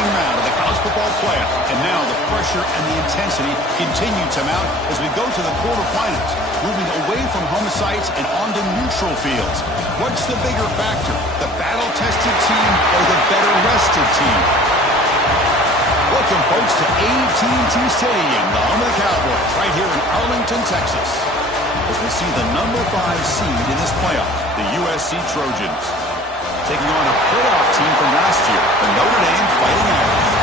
opening round of the college football playoff. And now the pressure and the intensity continue to mount as we go to the quarterfinals, moving away from home sites and onto neutral fields. What's the bigger factor, the battle-tested team or the better-rested team? Welcome, folks, to AT&T Stadium, the home of the Cowboys, right here in Arlington, Texas, as we see the number 5 seed in this playoff, the USC Trojans, taking on a playoff team from last year, the Notre Dame Fighting Irish.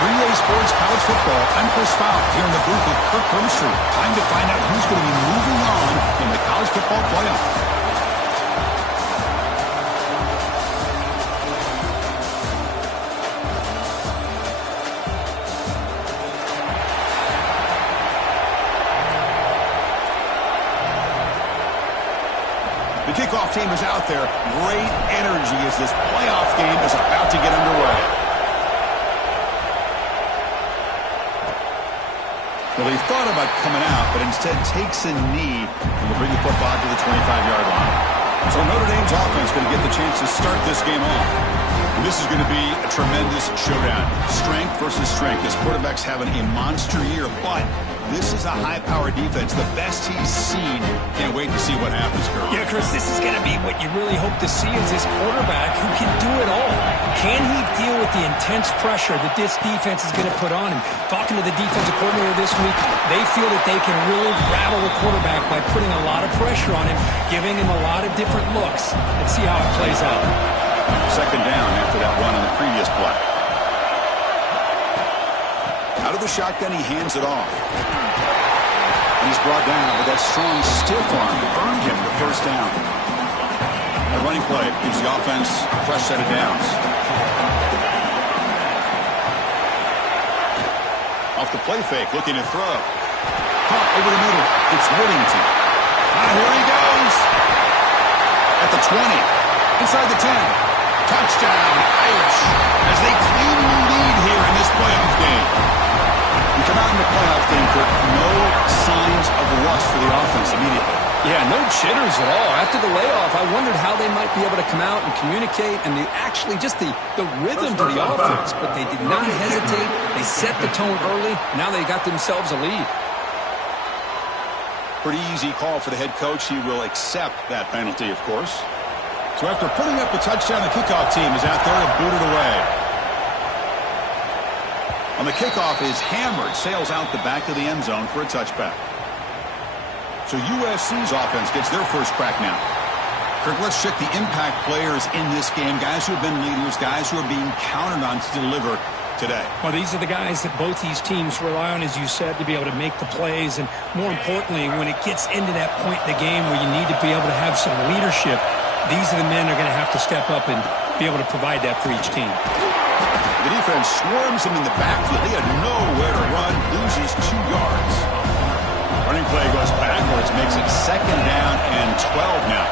3A Sports College Football, I'm Chris Fowler, here in the booth with Kirk Herbstreit. Time to find out who's going to be moving on in the college football playoff. The kickoff team is out there. Great energy as this playoff game is about to get underway. Well, he thought about coming out, but instead takes a knee and will bring the football to the 25-yard line. So Notre Dame's offense going to get the chance to start this game off. And this is going to be a tremendous showdown. Strength versus strength. This quarterback's having a monster year, but this is a high-powered defense, the best he's seen. Can't wait to see what happens, Kurt. Yeah, Chris, this is going to be what you really hope to see is this quarterback who can do it all. Can he deal with the intense pressure that this defense is going to put on him? Talking to the defensive coordinator this week, they feel that they can really rattle the quarterback by putting a lot of pressure on him, giving him a lot of different looks. Let's see how it plays out. Second down after that run on the previous play. Out of the shotgun, he hands it off. And he's brought down with that strong stiff arm that earned him the first down. A running play gives the offense a fresh set of downs. Off the play fake, looking to throw. Caught over the middle. It's Whittington. Here he goes. At the 20. Inside the 10. Touchdown, Irish, as they claim the lead here in this playoff game. You come out in the playoff game, Kirk, no signs of rust for the offense immediately. Yeah, no jitters at all. After the layoff, I wondered how they might be able to come out and communicate and actually just the rhythm to the offense. But they did not hesitate. They set the tone early. Now they got themselves a lead. Pretty easy call for the head coach. He will accept that penalty, of course. So after putting up a touchdown, the kickoff team is out there to boot it away. On the kickoff is hammered, sails out the back of the end zone for a touchback. So USC's offense gets their first crack now. Kirk, let's check the impact players in this game, guys who have been leaders, guys who are being counted on to deliver today. Well, these are the guys that both these teams rely on, as you said, to be able to make the plays. And more importantly, when it gets into that point in the game where you need to be able to have some leadership, these are the men that are going to have to step up and be able to provide that for each team. The defense swarms him in the backfield. He had nowhere to run, loses 2 yards. Running play goes backwards, makes it second down and 12 now.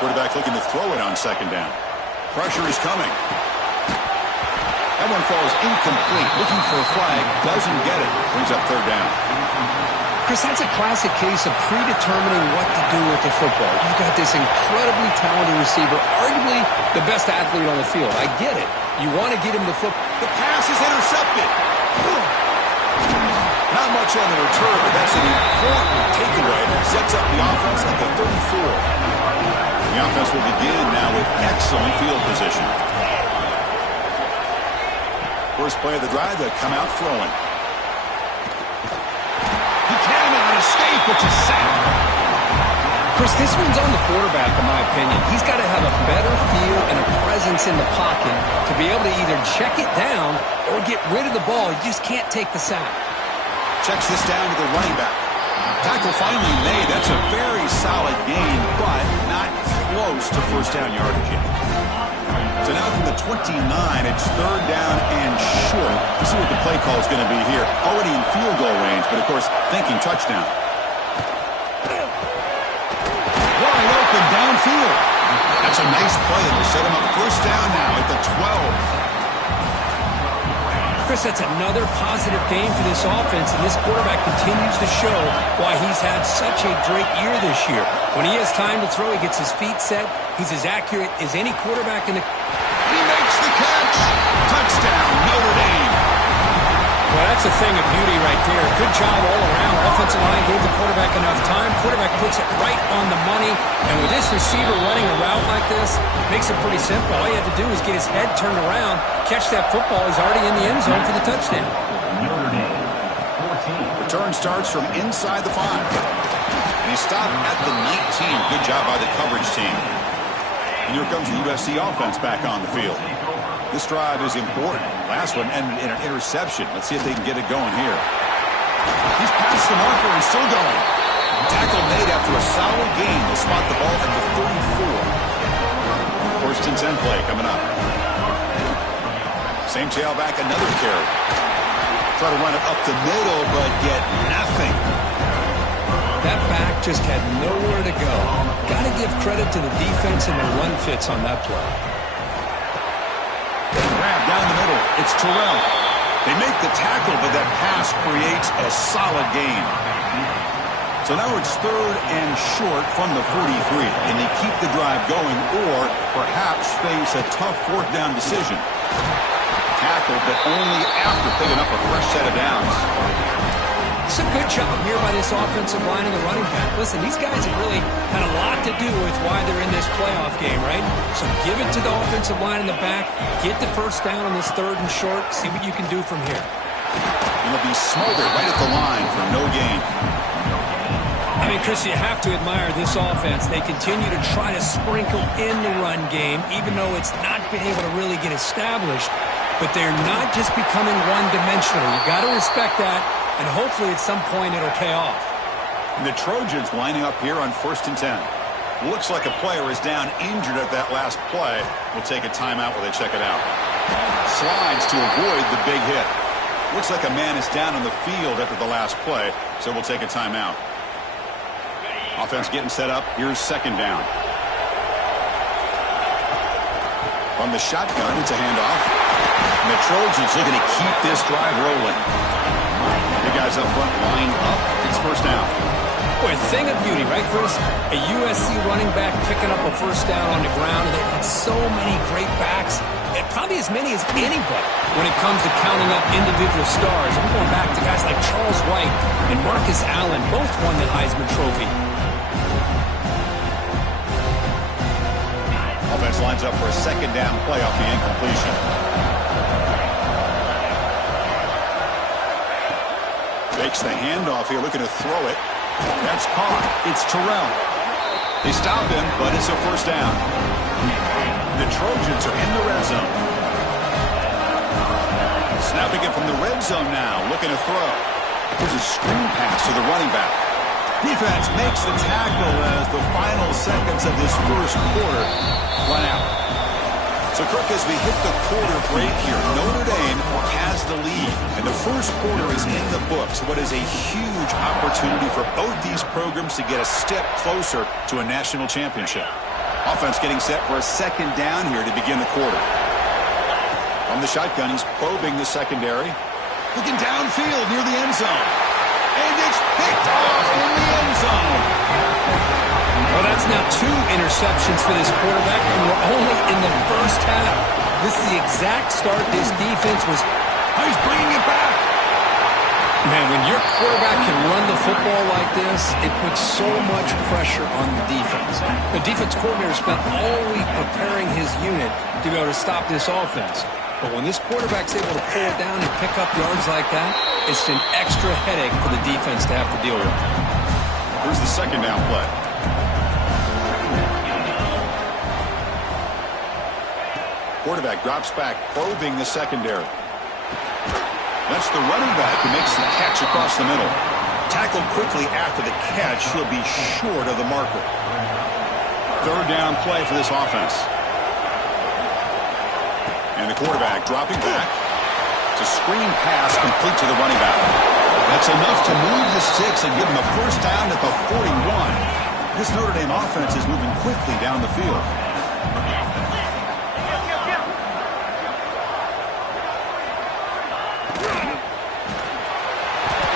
Quarterback looking to throw it on second down. Pressure is coming. That one falls incomplete. Looking for a flag, doesn't get it. Brings up third down. Chris, that's a classic case of predetermining what to do with the football. You've got this incredibly talented receiver, arguably the best athlete on the field. I get it. You want to get him the football. The pass is intercepted. Not much on the return, but that's an important takeaway. Sets up the offense at the 34. The offense will begin now with excellent field position. First play of the drive, they come out throwing. Escape, which is sacked. Chris, this one's on the quarterback, in my opinion. He's got to have a better feel and a presence in the pocket to be able to either check it down or get rid of the ball. You just can't take the sack. Checks this down to the running back. Tackle finally made. That's a very solid gain, but not close to first down yardage yet. So now from the 29, it's third down and short. Let's see what the play call is going to be here. Already in field goal range, but of course, thinking touchdown. Wide open downfield. That's a nice play. It'll set him up first down now at the 12. Chris, that's another positive game for this offense, and this quarterback continues to show why he's had such a great year this year. When he has time to throw, he gets his feet set. He's as accurate as any quarterback in the... He makes the catch. Touchdown, Notre Dame. Well, that's a thing of beauty right there. Good job all around. Offensive line gave the quarterback enough time. Quarterback puts it right on the money. And with this receiver running a route like this, makes it pretty simple. All you have to do is get his head turned around, catch that football. He's already in the end zone for the touchdown. Return starts from inside the 5. And he stopped at the 19. Good job by the coverage team. And here comes the USC offense back on the field. This drive is important. Last one ended in an interception. Let's see if they can get it going here. He's past the marker and still going. Tackle made after a solid gain. They'll spot the ball at the 34. First and 10 play coming up. Same tailback, another carry. Try to run it up the middle, but get nothing. That back just had nowhere to go. Got to give credit to the defense and the run fits on that play. Grab down the middle. It's Terrell. They make the tackle, but that pass creates a solid gain. So now it's 3rd and short from the 43. And they keep the drive going or perhaps face a tough 4th down decision. Tackle, but only after picking up a fresh set of downs. It's a good job here by this offensive line and the running back. Listen, these guys have really had a lot to do with why they're in this playoff game, right? So give it to the offensive line in the back. Get the first down on this 3rd and short. See what you can do from here. It'll be smothered right at the line for no gain. I mean, Chris, you have to admire this offense. They continue to try to sprinkle in the run game, even though it's not been able to really get established. But they're not just becoming one-dimensional. You've got to respect that. And hopefully at some point it'll pay off. And the Trojans lining up here on 1st and 10. Looks like a player is down injured at that last play. We'll take a timeout while they check it out. Slides to avoid the big hit. Looks like a man is down on the field after the last play, so we'll take a timeout. Offense getting set up. Here's 2nd down. From the shotgun, it's a handoff. And the Trojans looking to keep this drive rolling. The guys up front line up. It's 1st down. Boy, thing of beauty, right, Chris? A USC running back picking up a 1st down on the ground, and they've had so many great backs, and probably as many as anybody when it comes to counting up individual stars. I'm going back to guys like Charles White and Marcus Allen, both won the Heisman Trophy. Offense lines up for a 2nd down play off the incompletion. Fakes the handoff here, looking to throw it. That's caught. It's Terrell. They stop him, but it's a 1st down. The Trojans are in the red zone. Snapping it from the red zone now, looking to throw. There's a screen pass to the running back. Defense makes the tackle as the final seconds of this 1st quarter run out. So, Kirk, as we hit the quarter break here, Notre Dame has the lead, and the 1st quarter is in the books. What is a huge opportunity for both these programs to get a step closer to a national championship. Offense getting set for a 2nd down here to begin the quarter. From the shotgun, he's probing the secondary. Looking downfield near the end zone. And it's picked off in the end zone. Well, that's now 2 interceptions for this quarterback, and we're only in the 1st half. This is the exact start this defense was. Oh, he's bringing it back. Man, when your quarterback can run the football like this, it puts so much pressure on the defense. The defense coordinator spent all week preparing his unit to be able to stop this offense. But when this quarterback's able to pull it down and pick up yards like that, it's an extra headache for the defense to have to deal with. Here's the 2nd down play. Quarterback drops back, probing the secondary. That's the running back who makes the catch across the middle. Tackled quickly after the catch, he'll be short of the marker. 3rd down play for this offense. And the quarterback dropping back. It's a screen pass complete to the running back. That's enough to move the sticks and give him a 1st down at the 41. This Notre Dame offense is moving quickly down the field.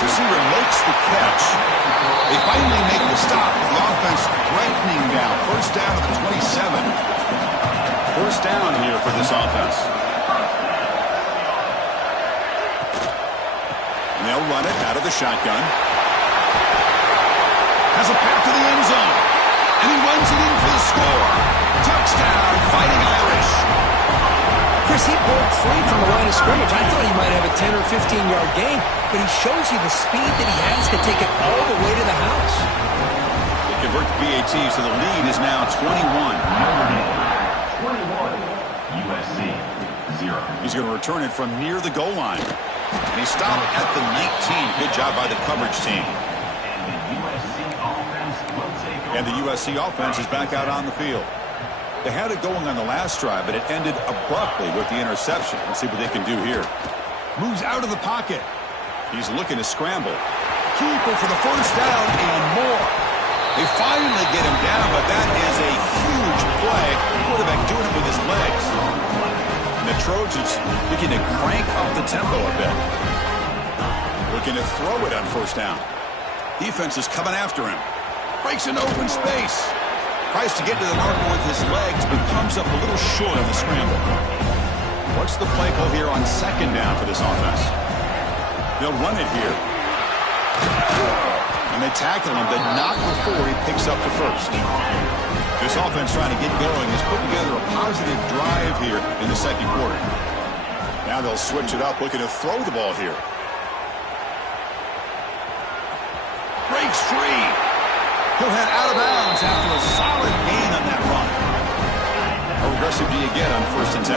Receiver makes the catch. They finally make the stop. The offense threatening down. 1st down at the 27. 1st down here for this offense. they'll run it out of the shotgun. Has a path to the end zone. And he runs it in for the score. Touchdown, Fighting Irish. Chris, he broke free from the line of scrimmage. I thought he might have a 10 or 15-yard gain, but he shows you the speed that he has to take it all the way to the house. They convert to PAT, so the lead is now 21. 21, USC, 0. He's going to return it from near the goal line. And he stopped at the 19. Good job by the coverage team. And the USC offense is back out on the field. They had it going on the last drive, but it ended abruptly with the interception. Let's see what they can do here. Moves out of the pocket. He's looking to scramble. Keeper for the first down and more. They finally get him down, but that is a huge play. Quarterback doing it with his legs. And the Trojans looking to crank up the tempo a bit. Looking to throw it on first down. Defense is coming after him. Breaks into open space. Tries to get to the marker with his legs, but comes up a little short on the scramble. What's the play call here on second down for this offense? They'll run it here. And they tackle him, but not before he picks up the first. This offense trying to get going has put together a positive drive here in the second quarter. Now they'll switch it up, looking to throw the ball here. Breaks free. He'll head out of bounds after a solid gain on that run. How aggressive do you get on 1st and 10?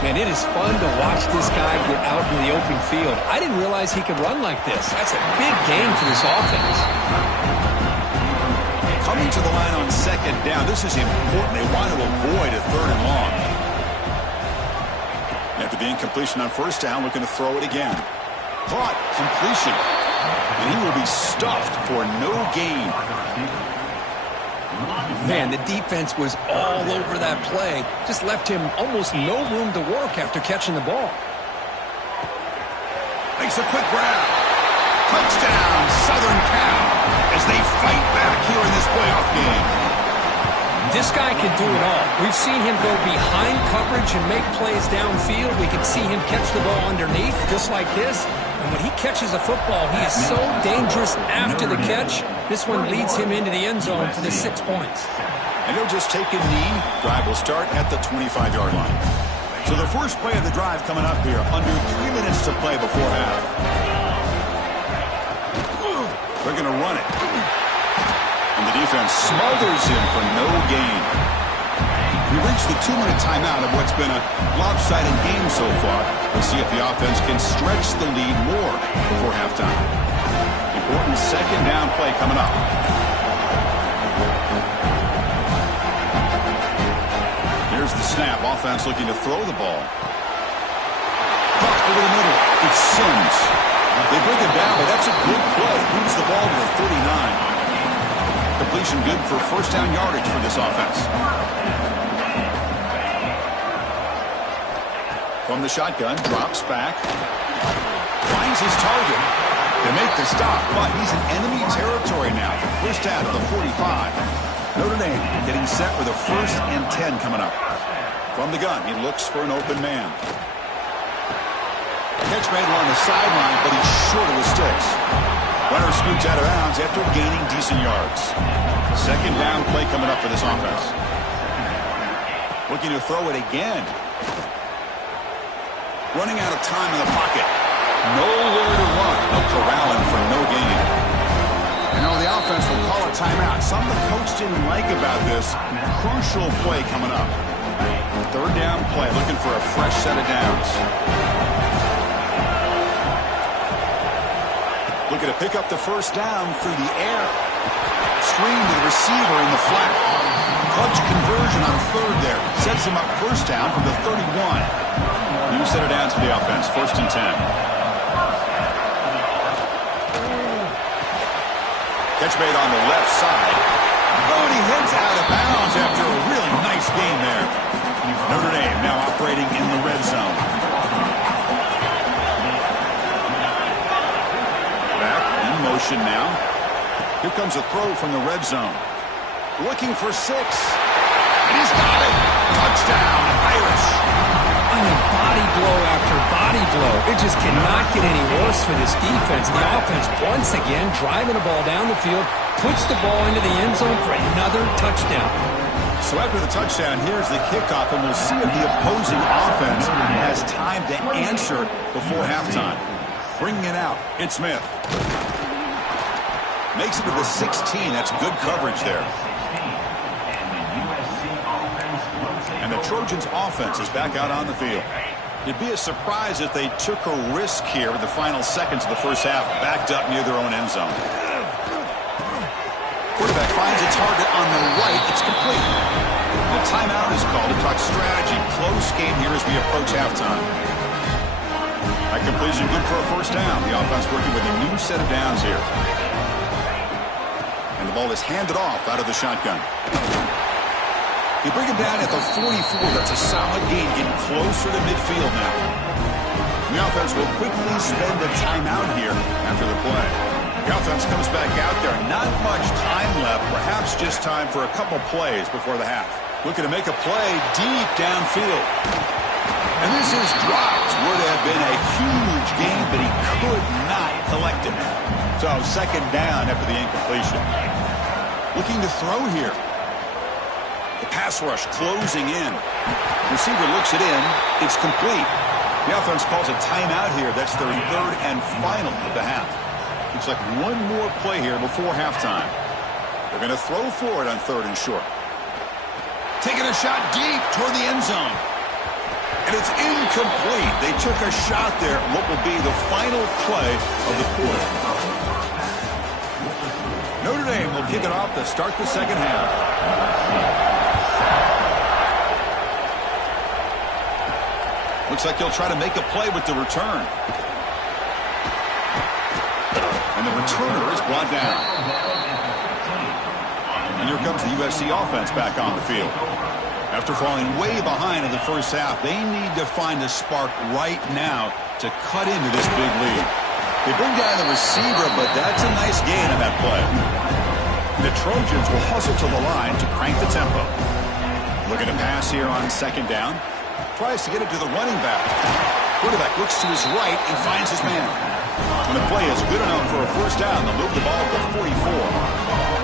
Man, it is fun to watch this guy get out in the open field. I didn't realize he could run like this. That's a big gain for this offense. Coming to the line on second down, this is important. They want to avoid a 3rd and long. After the incompletion on first down, looking to throw it again. Caught, completion. And he will be stuffed for no gain. Man, the defense was all over that play. Just left him almost no room to work after catching the ball. Makes a quick grab. Touchdown, Southern Cal, as they fight back here in this playoff game. This guy can do it all. We've seen him go behind coverage and make plays downfield. We can see him catch the ball underneath, just like this. And when he catches a football, he is so dangerous after the catch. This one leads him into the end zone for the 6 points. And he'll just take a knee. Drive will start at the 25-yard line. So the first play of the drive coming up here, under 3 minutes to play before half. They're going to run it. And the defense smothers him for no gain. We reached the 2-minute timeout of what's been a lopsided game so far. We'll see if the offense can stretch the lead more before halftime. Important second down play coming up. Here's the snap. Offense looking to throw the ball. Caught over the middle. It's Sims. They bring it down, but that's a good play. Moves the ball to the 39. Completion good for first down yardage for this offense. From the shotgun, drops back. Finds his target. They make the stop, but he's in enemy territory now. First down at the 45. Notre Dame getting set with a 1st and 10 coming up. From the gun, he looks for an open man. Catch made along the sideline, but he's short of the sticks. Runner scoots out of bounds after gaining decent yards. Second down play coming up for this offense. Looking to throw it again. Running out of time in the pocket. Nowhere to run. No corralling for no gain. And now the offense will call a timeout. Something the coach didn't like about this. Crucial play coming up. 3rd down play. Looking for a fresh set of downs. Looking to pick up the first down through the air. Screen to the receiver in the flat. Clutch conversion on 3rd there. Sets him up first down from the 31. New set of downs for the offense. 1st and 10. Catch made on the left side. Oh, and he heads out of bounds after a really nice gain there. Notre Dame now operating in the red zone. Back in motion now. Here comes a throw from the red zone. Looking for 6. And he's got it. Touchdown, Irish. I mean, body blow after body blow. It just cannot get any worse for this defense. The offense, once again, driving the ball down the field, puts the ball into the end zone for another touchdown. So after the touchdown, here's the kickoff, and we'll see if the opposing offense has time to answer before halftime. Bringing it out, it's Smith. Makes it to the 16. That's good coverage there. And the Trojans' offense is back out on the field. It'd be a surprise if they took a risk here in the final seconds of the first half, backed up near their own end zone. Quarterback finds a target on the right. It's complete. A timeout is called to talk strategy. Close game here as we approach halftime. That completion good for a first down. The offense working with a new set of downs here. And the ball is handed off out of the shotgun. You bring him down at the 44. That's a solid gain, getting closer to midfield now. The offense will quickly spend a timeout here after the play. The offense comes back out there. Not much time left. Perhaps just time for a couple plays before the half. Looking to make a play deep downfield. And this is dropped. Would have been a huge gain, but he could not collect it. So second down after the incompletion. Looking to throw here. The pass rush closing in. Receiver looks it in. It's complete. The offense calls a timeout here. That's their third and final of the half. Looks like one more play here before halftime. They're going to throw for it on third and short. Taking a shot deep toward the end zone. And it's incomplete. They took a shot there. What will be the final play of the quarter. Notre Dame will kick it off to start the second half. Looks like he'll try to make a play with the return. And the returner is brought down. And here comes the USC offense back on the field. After falling way behind in the first half, they need to find a spark right now to cut into this big lead. They bring down the receiver, but that's a nice gain on that play. The Trojans will hustle to the line to crank the tempo. Looking to pass here on second down. Tries to get it to the running back. Quarterback looks to his right and finds his man. And the play is good enough for a first down. They'll move the ball to 44.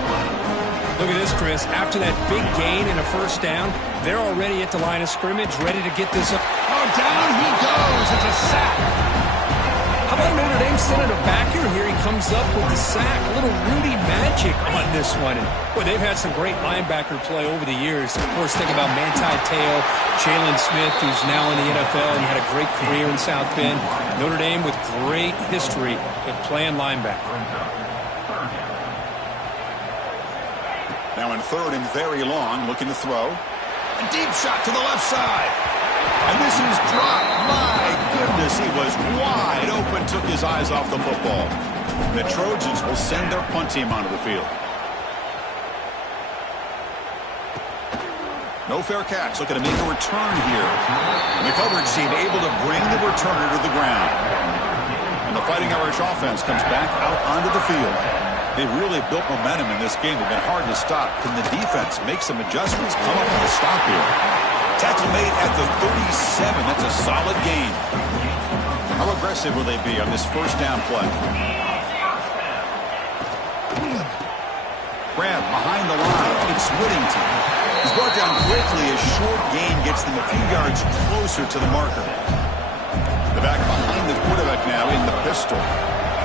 Look at this, Chris. After that big gain and a first down, they're already at the line of scrimmage, ready to get this up. Oh, down he goes. It's a sack. How about Notre Dame sending a backer here? He comes up with the sack. A little Rudy magic on this one. And, boy, they've had some great linebacker play over the years. Of course, think about Manti Te'o, Jalen Smith, who's now in the NFL and had a great career in South Bend. Notre Dame with great history at playing linebacker. Now in third and very long, looking to throw. A deep shot to the left side. And this is dropped. My goodness, he was wide open, took his eyes off the football. The Trojans will send their punt team onto the field. No fair catch, looking to make a return here. And the coverage team able to bring the returner to the ground. And the Fighting Irish offense comes back out onto the field. They've really built momentum in this game. They've been hard to stop. Can the defense make some adjustments? Come up with a stop here. Tackle made at the 37. That's a solid gain. How aggressive will they be on this first down play? Grab behind the line. It's Whittington. He's brought down quickly. A short gain gets them a few yards closer to the marker. The back behind the quarterback now in the pistol.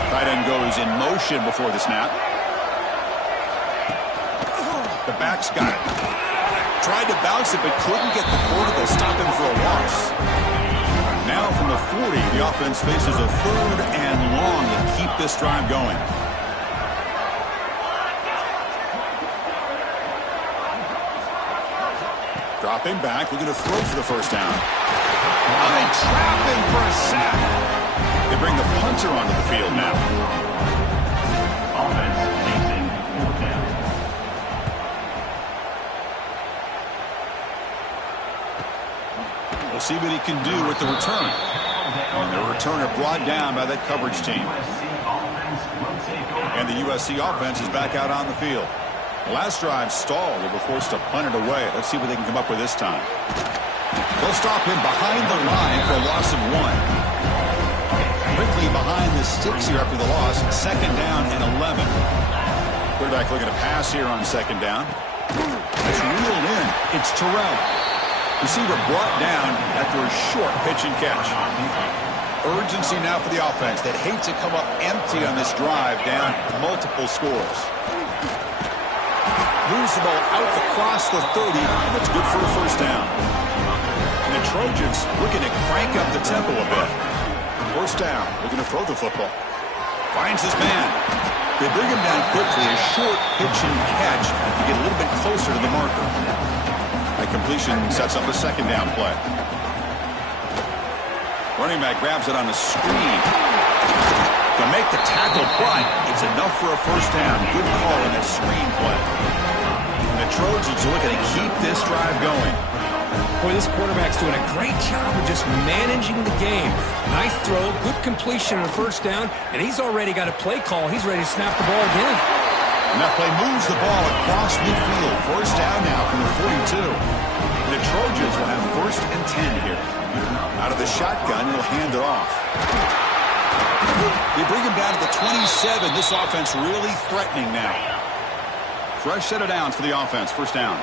Tight end goes in motion before the snap. The back's got it. Tried to bounce it, but couldn't get the corner. Stop him for a loss. Now from the 40, the offense faces a third and long to keep this drive going. Dropping back, looking to throw for the first down. Oh, they trap him for a sack. They bring the punter onto the field now. Offense facing fourth down. We'll see what he can do with the return. And the returner brought down by that coverage team. And the USC offense is back out on the field. The last drive stalled. They were forced to punt it away. Let's see what they can come up with this time. They'll stop him behind the line for a loss of 1. Quickly behind the sticks here after the loss. 2nd down and 11. Quarterback looking to pass here on 2nd down. It's reeled in. It's Terrell. Receiver brought down after a short pitch and catch. Urgency now for the offense that hates to come up empty on this drive, down multiple scores. Moves the ball out across the 30, and it's good for a 1st down. And the Trojans looking to crank up the tempo a bit. 1st down, looking to throw the football. Finds his man. They bring him down quickly, a short pitch and catch to get a little bit closer to the marker. That completion sets up a 2nd down play. Running back grabs it on the screen to make the tackle, but it's enough for a 1st down. Good call on that screen play. And the Trojans are looking to keep this drive going. Boy, this quarterback's doing a great job of just managing the game. Nice throw, good completion on a 1st down, and he's already got a play call. He's ready to snap the ball again. And that play moves the ball across midfield. 1st down now from the 42. And the Trojans will have 1st and 10 here. Out of the shotgun, he'll hand it off. They bring him down to the 27. This offense really threatening now. Fresh set of downs for the offense. 1st down.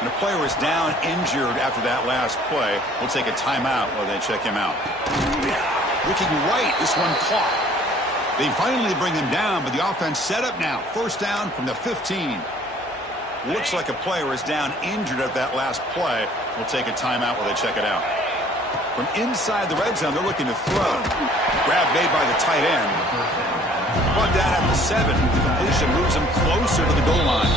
And a player is down injured after that last play. We'll take a timeout while they check him out. Looking right, this one caught. They finally bring him down, but the offense set up now. 1st down from the 15. Looks like a player is down injured at that last play. We'll take a timeout while they check it out. From inside the red zone, they're looking to throw. Grab made by the tight end. Brought down at the 7. The completion moves him closer to the goal line.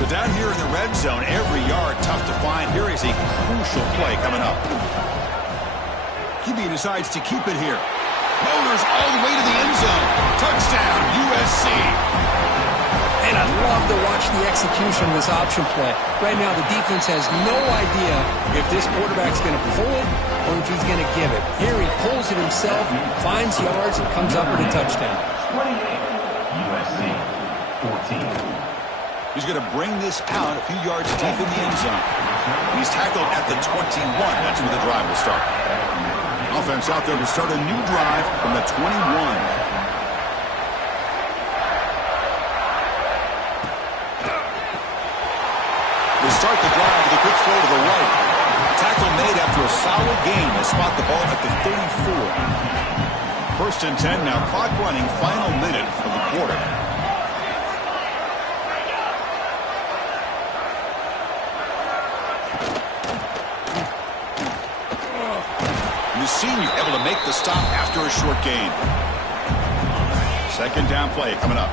So down here in the red zone, every yard tough to find. Here is a crucial play coming up. QB decides to keep it here. Motors all the way to the end zone. Touchdown, USC. And I love to watch the execution of this option play. Right now, the defense has no idea if this quarterback's going to pull it or if he's going to give it. Here he pulls it himself, finds yards, and comes up with a touchdown. 28, USC, 14. He's going to bring this out a few yards deep in the end zone. He's tackled at the 21. That's where the drive will start. Offense out there to start a new drive from the 21. They start the drive with a quick throw to the right. Tackle made after a solid gain. They spot the ball at the 34. 1st and 10 now. Clock running. Final minute of the quarter. The senior able to make the stop after a short gain. 2nd down play coming up.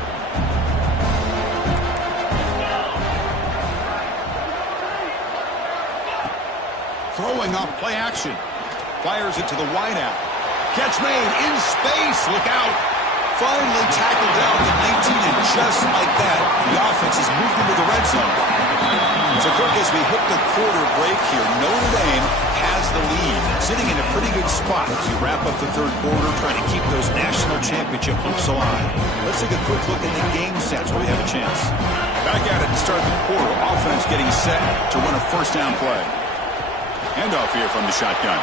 Throwing off play action. Fires it to the wideout. Catch made in space. Look out. Finally tackled down at the 19, and just like that, the offense has moved into the red zone. So quick as we hit the quarter break here, Notre Dame has the lead, sitting in a pretty good spot as we wrap up the 3rd quarter, trying to keep those national championship hopes alive. Let's take a quick look at the game sets where we have a chance. Back at it to start the quarter. Offense getting set to run a 1st down play. Handoff here from the shotgun.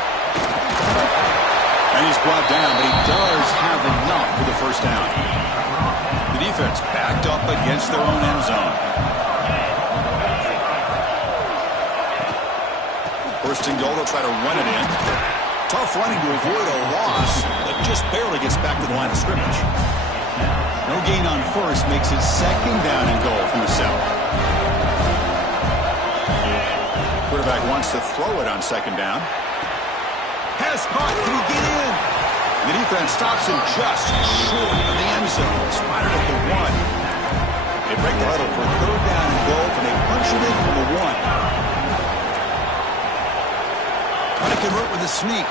And he's brought down, but he does have enough for the 1st down. The defense backed up against their own end zone. 1st and goal, they'll try to run it in. Tough running to avoid a loss, but just barely gets back to the line of scrimmage. No gain on 1st, makes it 2nd down and goal from the 7. Quarterback wants to throw it on 2nd down. Has caught, can he get in? The defense stops him just short of the end zone. Spotted at the 1. They break the huddle for 3rd down and goal, and they punch it in from the 1. Trying to convert with a sneak.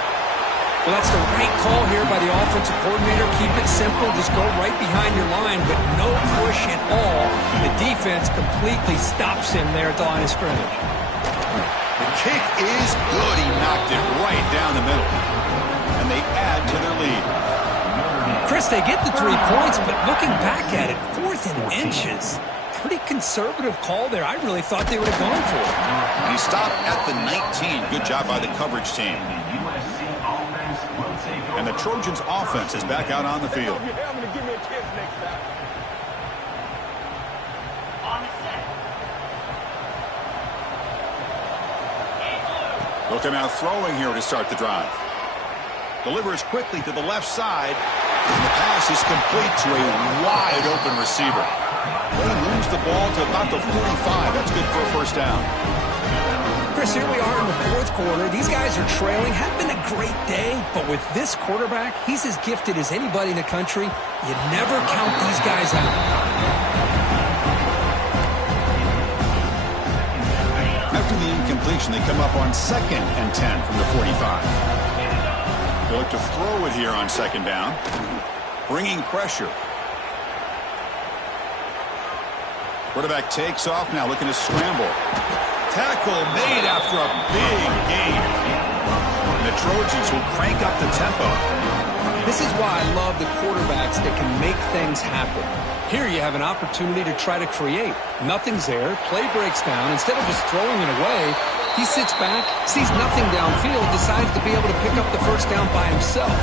Well, that's the right call here by the offensive coordinator. Keep it simple. Just go right behind your line, but no push at all. The defense completely stops him there at the line of scrimmage. The kick is good. He knocked it right down the middle. and they add to their lead. Chris, they get the 3 points, but looking back at it, 4th and inches. Pretty conservative call there. I really thought they would have gone for it. And he stopped at the 19. Good job by the coverage team. And the Trojans' offense is back out on the field. Looking out throwing here to start the drive. Delivers quickly to the left side. And the pass is complete to a wide-open receiver. He moves the ball to about the 45. That's good for a first down. Chris, here we are in the 4th quarter. These guys are trailing. Hadn't been a great day, but with this quarterback, he's as gifted as anybody in the country. You never count these guys out. After the incompletion, they come up on 2nd and 10 from the 45. They look to throw it here on 2nd down. Bringing pressure. Quarterback takes off now, looking to scramble. Tackle made after a big gain. And the Trojans will crank up the tempo. This is why I love the quarterbacks that can make things happen. Here you have an opportunity to try to create. Nothing's there. Play breaks down. Instead of just throwing it away, he sits back, sees nothing downfield, decides to be able to pick up the first down by himself.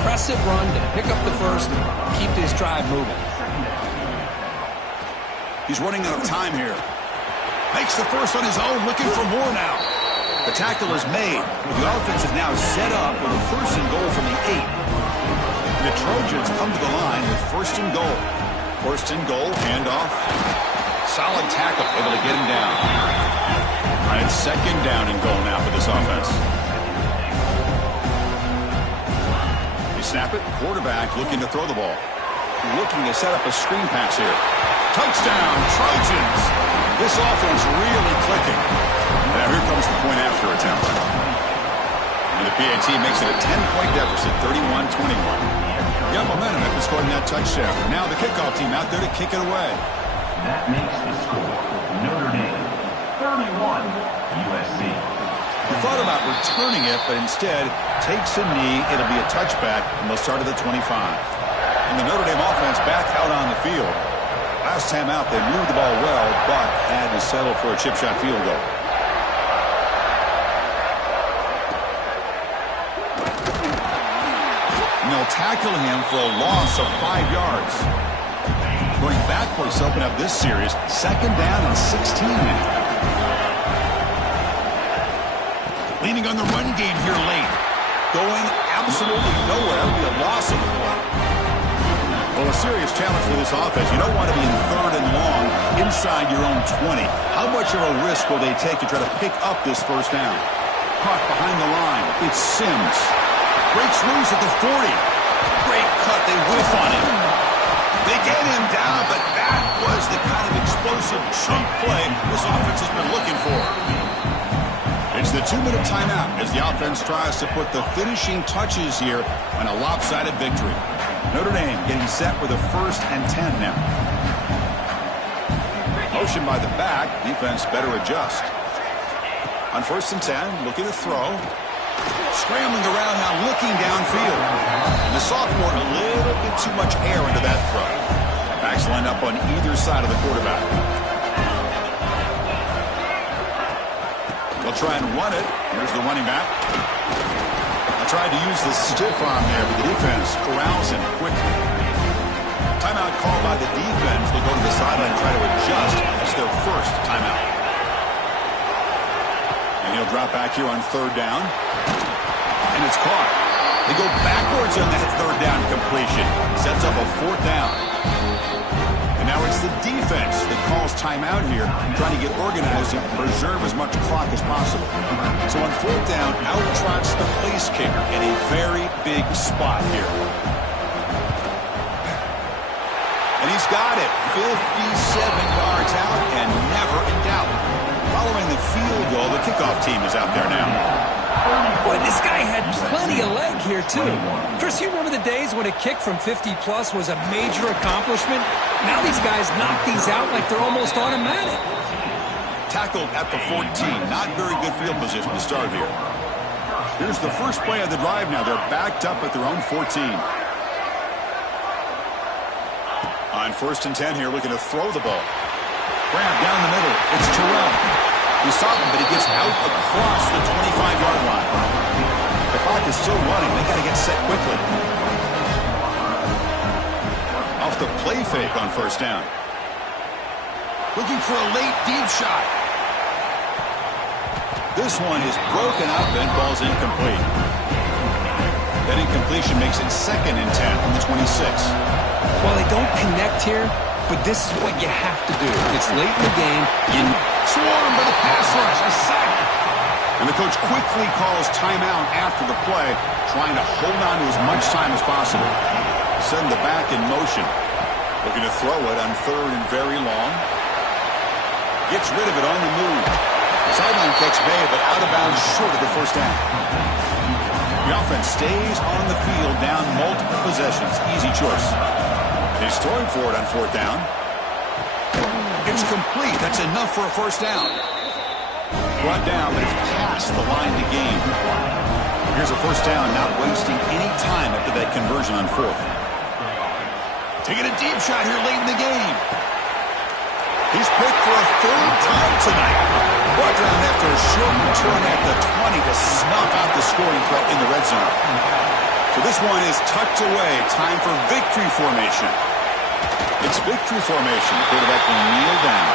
Impressive run to pick up the first, keep this drive moving. He's running out of time here. Makes the first on his own, looking for more now. The tackle is made. The offense is now set up with a 1st and goal from the 8. And the Trojans come to the line with 1st and goal. 1st and goal, handoff. Solid tackle, able to get him down. And it's 2nd down and goal now for this offense. They snap it, quarterback looking to throw the ball. Looking to set up a screen pass here. Touchdown, Trojans! This offense really clicking. Now here comes the point after attempt. And the PAT makes it a 10-point deficit, 31-21. Got momentum after scoring that touchdown. Now the kickoff team out there to kick it away. That makes the score Notre Dame 31, USC. He thought about returning it, but instead takes a knee. It'll be a touchback, and they'll start at the 25. And the Notre Dame offense back out on the field. Last time out, they moved the ball well, but had to settle for a chip shot field goal. And they'll tackle him for a loss of 5 yards. Going backwards to open up this series, 2nd down and 16 now. Leaning on the run game here late. Going absolutely nowhere. That'll be a loss of the play. Well, a serious challenge for this offense. You don't want to be in 3rd and long inside your own 20. How much of a risk will they take to try to pick up this first down? Caught behind the line. It's Sims. Breaks loose at the 40. Great cut. They whiff on him. They get him down, but that was the kind of explosive chunk play this offense has been looking for. It's the 2-minute timeout as the offense tries to put the finishing touches here on a lopsided victory. Notre Dame getting set with a 1st and 10 now. Motion by the back. Defense better adjust. On 1st and 10, looking to throw. Scrambling around now, looking downfield. And the sophomore, a little bit too much air into that throw. Backs lined up on either side of the quarterback. They'll try and run it. Here's the running back. Tried to use the stiff arm there, but the defense corrals him quickly. Timeout called by the defense. They'll go to the sideline and try to adjust. That's their 1st timeout. And he'll drop back here on 3rd down. And it's caught. They go backwards on that 3rd down completion. Sets up a 4th down. And now it's the defense that calls timeout here, trying to get organized and preserve as much clock as possible. So on 4th down, out trots the place kicker in a very big spot here. And he's got it. 57 yards out and never in doubt. Following the field goal, the kickoff team is out there now. Boy, this guy had plenty of leg here, too. Chris, you remember the days when a kick from 50-plus was a major accomplishment? Now these guys knock these out like they're almost automatic. Tackled at the 14. Not very good field position to start here. Here's the first play of the drive now. They're backed up at their own 14. On 1st and 10 here, looking to throw the ball. Grab down the middle. It's Terrell. You saw him, but he gets out across the 25-yard line. The clock is still running. They got to get set quickly. Off the play fake on 1st down. Looking for a late deep shot. This one is broken up and falls incomplete. That incompletion makes it 2nd and 10 from the 26. Well, they don't connect here, but this is what you have to do. It's late in the game. You swarm by the pass rush. A sack. And the coach quickly calls timeout after the play, trying to hold on to as much time as possible. Send the back in motion. Looking to throw it on 3rd and very long. Gets rid of it on the move. Sideline catch made, but out of bounds short of the 1st down. The offense stays on the field down multiple possessions. Easy choice. He's throwing for it on 4th down. It's complete. That's enough for a 1st down. Brought down, but it's past the line to gain. Here's a 1st down, not wasting any time after that conversion on 4th. Taking a deep shot here late in the game. He's picked for a 3rd time tonight. Brought down after a short return at the 20 to snuff out the scoring threat in the red zone. So this one is tucked away. Time for victory formation. It's victory formation. The quarterback will kneel down.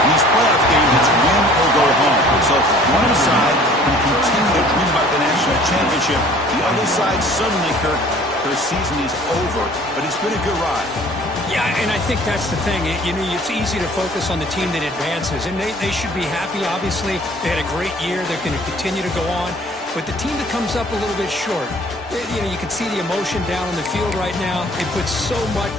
In these playoff games, it's win or go home. So one side can continue to dream about the national championship. The other side suddenly, Kirk, their season is over. But it's been a good ride. Yeah, and I think that's the thing. You know, it's easy to focus on the team that advances, and they should be happy, obviously. They had a great year. They're going to continue to go on. But the team that comes up a little bit short, you know, you can see the emotion down on the field right now. They put so much